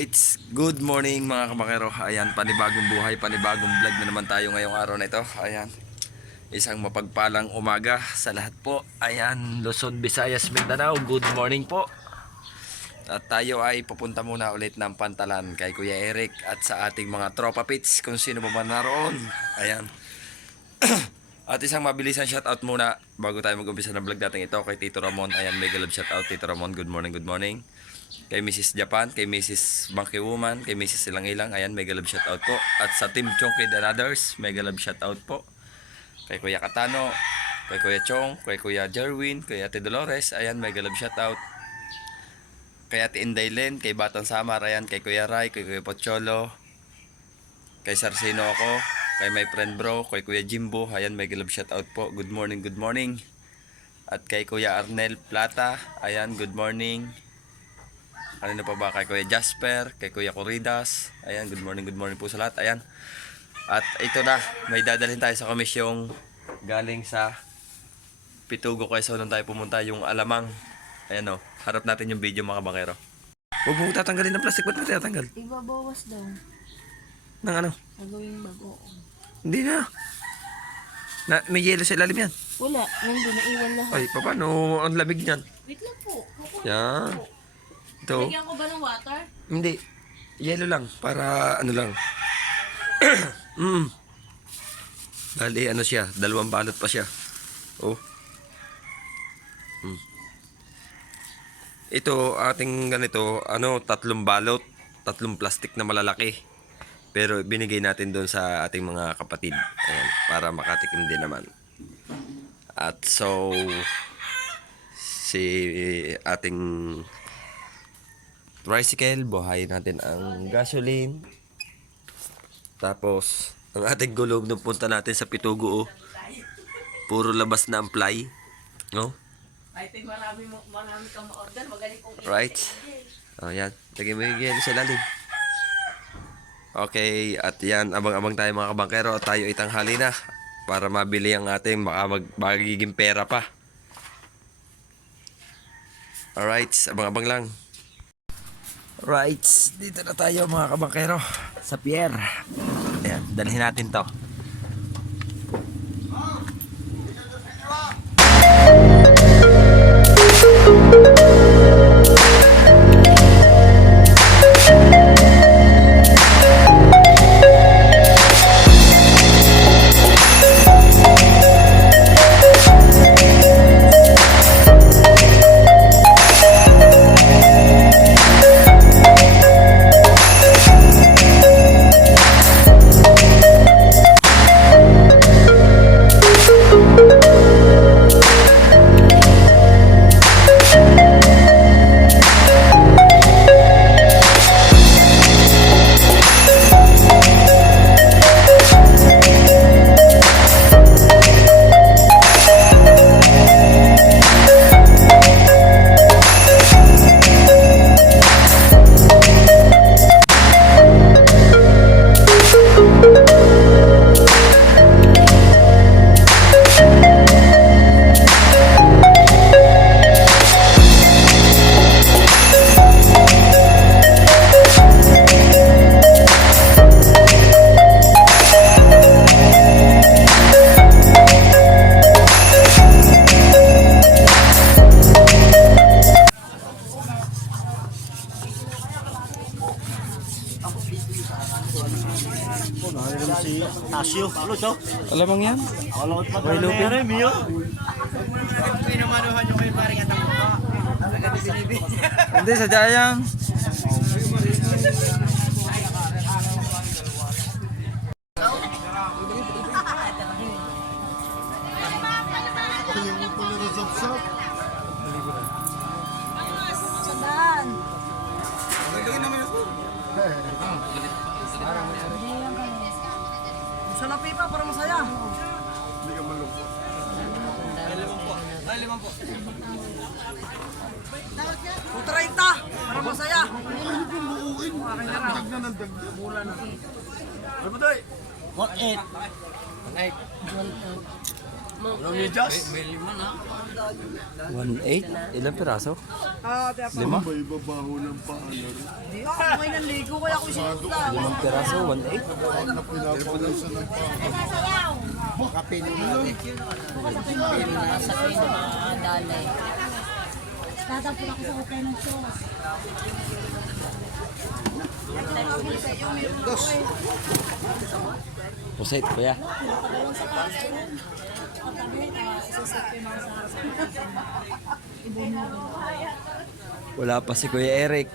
Alright, good morning mga kabakero. Ayan, panibagong buhay, panibagong vlog na naman tayo ngayong araw na ito. Ayan, isang mapagpalang umaga sa lahat po. Ayan, Luzon, Visayas, Mindanao, good morning po. At tayo ay pupunta muna ulit ng Pantalan kay Kuya Eric at sa ating mga tropa pits kung sino ba man naroon. Ayan. At isang mabilisan shoutout muna bago tayo mag-umpisa ng vlog natin ito kay Tito Ramon. Ayan, mega love shoutout Tito Ramon. Good morning, good morning. Kay Mrs. Japan, kay Mrs. Banky Woman, kay Mrs. Ilang Ilang, ayan, mega love shoutout po. At sa Team Chong Kid and Others, mega love shoutout po. Kay Kuya Katano, kay Kuya Chong, kay Kuya Jerwin, kay Ate Dolores, ayan, mega love shoutout. Kay Ate Indaylen, kay Batang Samar, ayan, kay Kuya Ray, kay Kuya Pocholo, kay Sarsino ako, kay my friend bro, kay Kuya Jimbo, ayan, mega love shoutout po. Good morning, good morning. At kay Kuya Arnel Plata, ayan, good morning. Ano pa ba kay Kuya Jasper, kay Kuya Corridas. Ayan, good morning po sa lahat. Ayan. At ito na, may dadalhin tayo sa komisyong galing sa Pitugo Quezon nung tayo pumunta, yung Alamang. Ayan o, harap natin yung video mga bakero. Huwag mo tatanggalin ng plastic, ba't mo tatanggal? Ibabawas daw. Nang ano? Nagawing bago. Hindi na. May yelo sa ilalim yan. Wala, nandun, naiwan lahat. Ay, paano ang lamig niyan? Wait lang po. Yan. Ito. Lagyan ko ba ng water? Hindi. Yelo lang. Para ano lang. Bali ano siya. 2 balot pa siya. Oh. Ito ating ganito. 3 balot. 3 plastic na malalaki. Pero binigay natin doon sa ating mga kapatid. Ayan, para makatikim din naman. At so si ating tricycle, buhayin natin ang gasoline. Tapos, ang ating gulong nung punta natin sa Pitugo, puro labas na ang ply. No? I think marami kang ma-order. Magaling kong Right? O, yan. Lagay mo yung sa lalim. Okay, at yan, abang-abang tayo mga kabangkero. Tayo itanghali na para mabili ang ating magiging pera pa. Alright, abang-abang lang. Right, dito na tayo mga kabangkero sa pier. Ayan, dalhin natin to. Asyo, ano to? Alamang yan? Alot pa May lupin. Miyo. Pinumanuhan nyo kayo parang atang mukha. Agad binibig. Hindi, sadya yan. Sandaan. Gusto na pipa para masaya. Hindi ka malungkot. Ay, 5 po. 30 para masaya. What eight? 1.8. May lima na. 1.8? Ilang piraso? Lima? Ibabaho ng paano. Hindi ako may nanligo kaya ako sinunta. 5 piraso, 1.8? Pinapawisan ng paano. Nasa pino na dali. Tatapon ako sa hotel ng sauce. Pusit, kuya. Dalawang sa kasi. Ang tabi, susap yung mga sa ibon mo. Wala pa si Kuya Eric.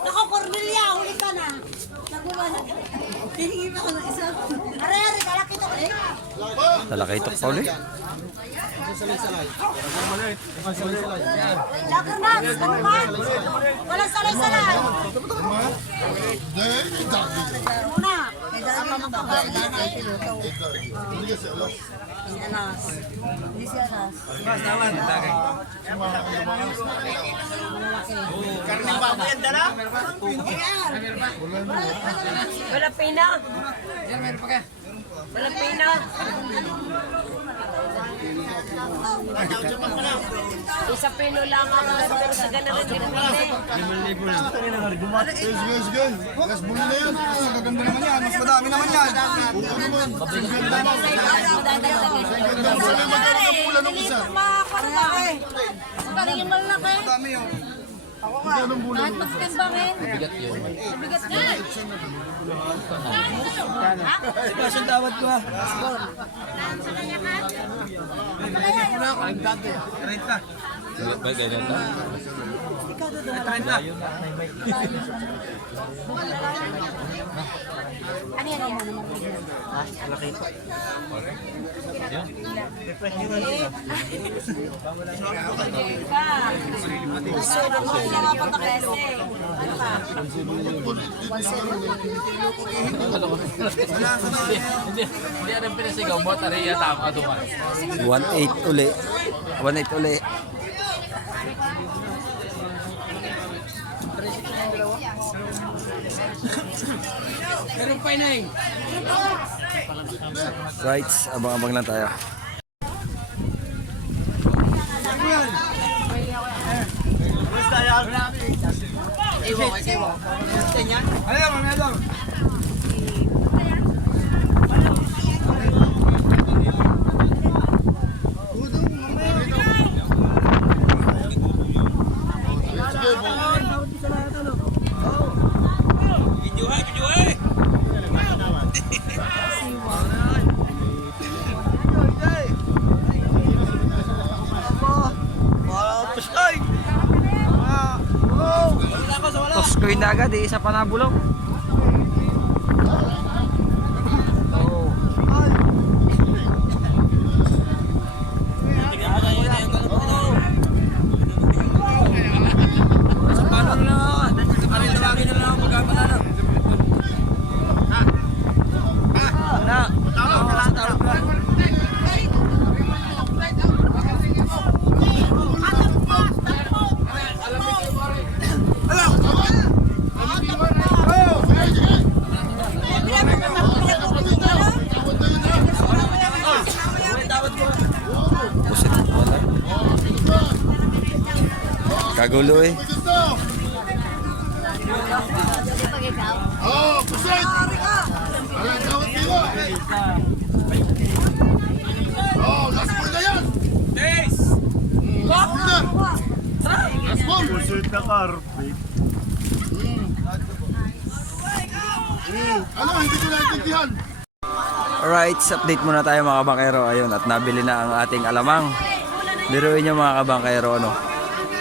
Nako, Cornelia, huli ka na. Nakuha na. Hihingi pa ako ng isa. Are, kalaki to ulit. Talakay ito pa ulit. Laker na, gusto mo ba? Walang salay-salay. Muna. Kaya dahil mo pa si Anas. Hindi si Anas. Karning bago yan, dala? Wala pina. Wala pina. Isa pino lang ang pero sa ganahan din Guys, guys. Guys, buli na yan. Gaganda naman yan. Mas madami naman yan. Magkano ng pula nung isa? Paringin malaki. Madami yun. Magkano ng pula Kahit nung isa? magtimbangin. Mabigat yun. Mabigat yan. Sitwasyon tawad ko ah. Ano yan? Hindi rin pinasigaw mo, tariya tama duman. 1.8 uli. 1.8 uli. Meron pa inay. Right, abang-abang lang tayo. Toskoy na agad eh, isa pa nabulong. Pusit, wala. Kagulo eh. Oh, pusit! Alam, tawad dito. Oh, last ball na yan. Last ball na. Last ball. Pusit na karpe. Ano, hindi ko naintindihan. Alright, update muna tayo mga kabangkero. Ayun, at nabili na ang ating alamang. Biruin nyo mga kabangkero, ano?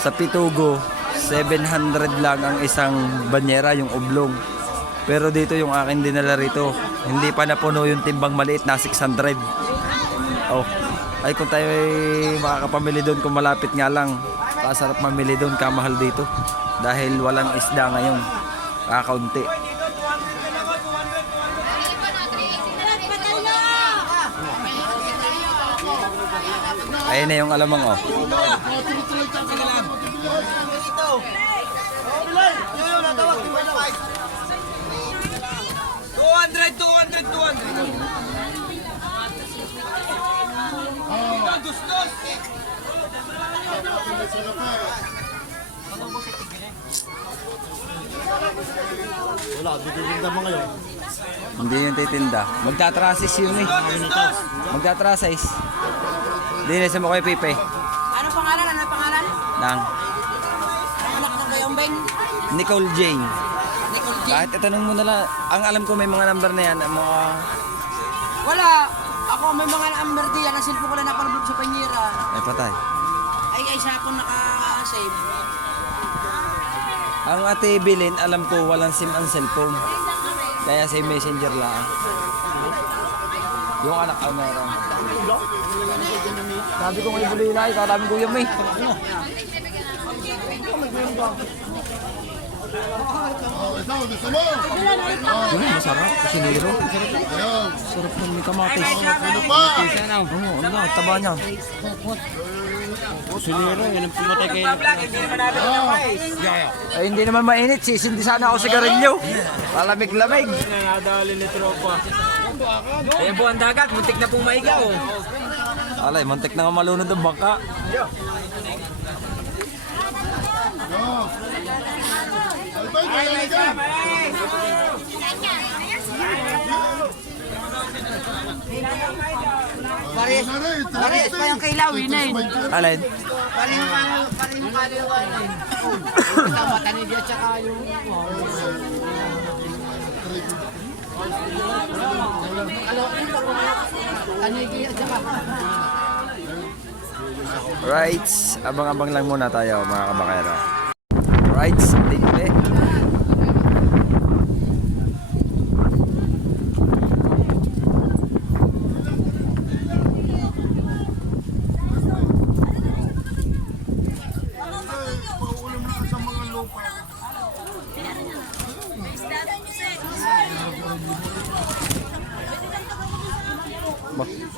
Sa Pitugo, 700 lang ang isang banyera, yung oblong. Pero dito yung akin dinala rito, hindi pa napuno yung timbang maliit na 600. Oh, ay kung tayo ay makakapamili doon, kung malapit nga lang, pasarap mamili doon, kamahal dito. Dahil walang isda ngayon, kakaunti. Ayun na yung alamang oh. 200, 200, 200. Dos. Wala, titinda mo ngayon. Hindi yung titinda. Magtatrasis yun eh. Magtatrasis. Dinisin mo kay Pipe. Ano pangalan? Nang Anak ng Kayombeng. Nicole Jane. Nicole G. Kahit itanong mo na lang. Ang alam ko may mga number na yan. Mga... Wala. Ako may mga number diyan. Ang cellphone ko lang napalabog sa panyera. Ay patay. Ay siya po naka-save. Ang ate Bilin, alam ko walang SIM ang cellphone. Kaya sa messenger lang. Yung anak ang meron. Sabi ko ngayon buloy na, ikaw daming kuya mo eh. Ito, gusto mo? Masarap, kusinero. Ayan. Sarap ng may kamatis. Ano pa? Oo, ano, taba niya. Ay, hindi naman mainit, sisindi sana ako sigarilyo. Palamig-lamig. Ayan po ang dagat, muntik na pong maigaw. Alay, muntik na nga malunod ang bangka. Albay, kaya ka. Parehas pa yung kailawin na yun. Alay, Parehas kaliwan na yun. Tama, tanigya tsaka yung... Tanigya tsaka... rights. Abang-abang lang muna tayo mga kabakero. Rights, tigli.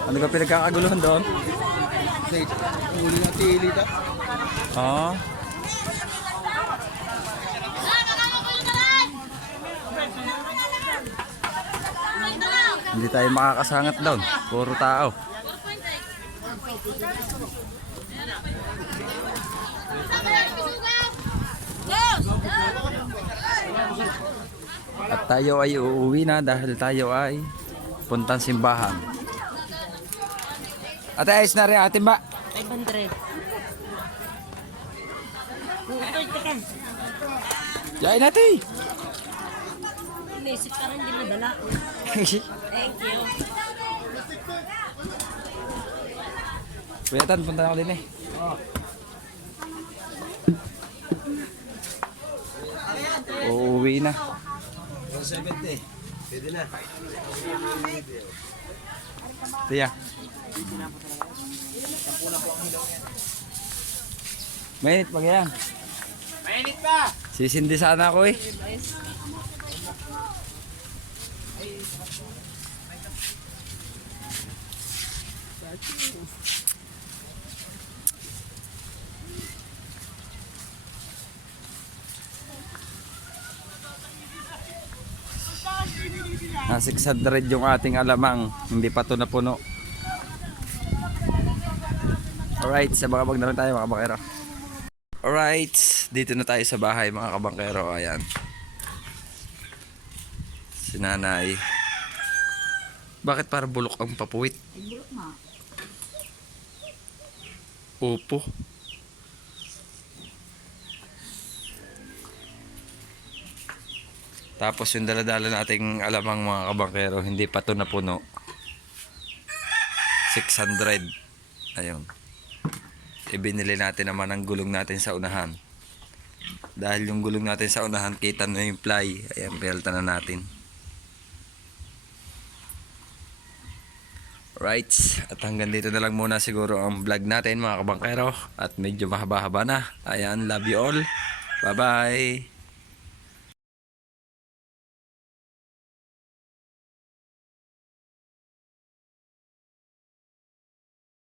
Ano ka pinagkakaguluhan doon? Uli na tili ta. Oo. Hindi tayo makakasangat doon. Puro tao. At tayo ay uuwi na dahil tayo ay puntang simbahan. Ate, ayos na rin atin ba? 500. Yain natin! Inisip ka rin, hindi mo dala. Thank you. Kuya Tan, punta na ako din eh. Uuwi na. 170. Pwede na. Tiya. Mainit pa yan. Mainit pa! Sisindi sana ako eh. Na 600 yung ating alamang, hindi pa to napuno. Alright, sa mga na rin tayo mga kabangkero. Alright, dito na tayo sa bahay mga kabangkero. Ayan. Si nanay. Bakit para bulok ang papuwit? Bulok na. Opo. Tapos yung daladala nating alamang mga kabangkero, hindi pa to napuno. 600. Ayun. Ibinili natin naman ang gulong natin sa unahan. Dahil yung gulong natin sa unahan, kita na yung ply. Ayan, pinalta na natin. Right. At hanggang dito na lang muna siguro ang vlog natin mga kabangkero. At medyo mahaba-haba na. Ayan, love you all. Bye-bye.